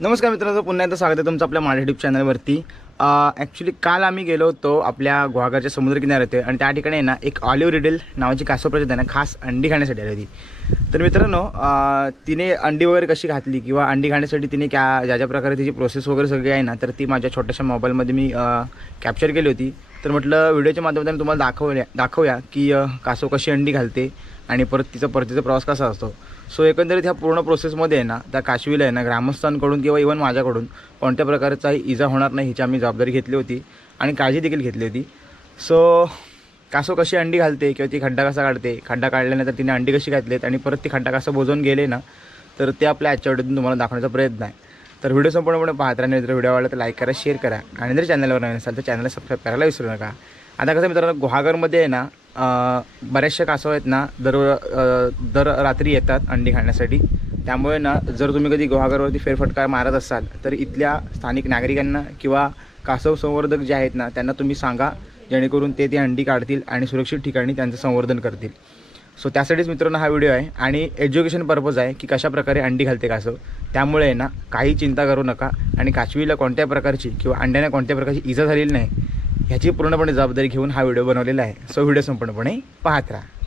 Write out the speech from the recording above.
नमस्कार मित्रांनो, पुन्हा एकदा स्वागत आहे तुमचं आपल्या माझ्या यूट्यूब चॅनलवरती। ॲक्च्युली काल आम्ही गेलो होतो आपल्या गुहागरच्या समुद्रकिनाऱ्यात आणि त्या ठिकाणी आहे ना एक ऑलिव्ह रिडल नावाची कासव प्रजाती आहे ना खास अंडी खाण्यासाठी आली होती। तर मित्रांनो, तिने अंडी वगैरे कशी घातली किंवा अंडी खाण्यासाठी तिने ज्या प्रकारे तिची प्रोसेस वगैरे सगळी आहे ना, तर ती माझ्या छोट्याशा मोबाईलमध्ये मी कॅप्चर केली होती। तर म्हटलं व्हिडिओच्या माध्यमातून तुम्हाला दाखवूया की कासव कशी अंडी घालते आणि परत तिचा परतीचा प्रवास कसा असतो। सो एकंदरीत ह्या पूर्ण प्रोसेसमध्ये आहे ना त्या काशवीला आहे ना ग्रामस्थांकडून किंवा इव्हन माझ्याकडून कोणत्या प्रकारचाही इजा होणार नाही हिची आम्ही जबाबदारी घेतली होती आणि काळजी देखील घेतली होती। सो कासव कशी अंडी घालते किंवा ती खड्डा कसा काढते, खड्डा काढल्यानंतर तिने अंडी कशी घातलीत आणि परत ती खड्डा कसा बोजवून गेले ना, तर ते आपल्या आजच्या व्हिडिओतून तुम्हाला दाखवण्याचा प्रयत्न आहे। तर व्हिडिओ संपूर्णपणे पाहत राहणे, जर व्हिडिओ आवडला तर लाईक करा, शेअर करा आणि जर चॅनलवर नवीन असाल तर चॅनलला सबस्क्राईब करायला विसरू नका। आता कसं मित्रांनो, गुहागरमध्ये आहे ना बऱ्याचशा कासव आहेत ना दर रात्री येतात अंडी खाण्यासाठी। त्यामुळे ना जर तुम्ही कधी गुहागरवरती फेरफटका मारत असाल तर इथल्या स्थानिक नागरिकांना किंवा कासव संवर्धक जे आहेत ना त्यांना तुम्ही सांगा, जेणेकरून ते अंडी काढतील आणि सुरक्षित ठिकाणी त्यांचं संवर्धन करतील। सो त्यासाठीच मित्रांनो हा व्हिडिओ आहे आणि एज्युकेशन पर्पज आहे की कशाप्रकारे अंडी घालते कासव। त्यामुळे आहे ना काही चिंता करू नका आणि काशवीला कोणत्या प्रकारची किंवा अंड्यांना कोणत्या प्रकारची इजा झालेली नाही ह्याची पूर्णपणे जबाबदारी घेऊन हा व्हिडिओ बनवलेला आहे। सो व्हिडिओ संपूर्णपणे पाहत राहा।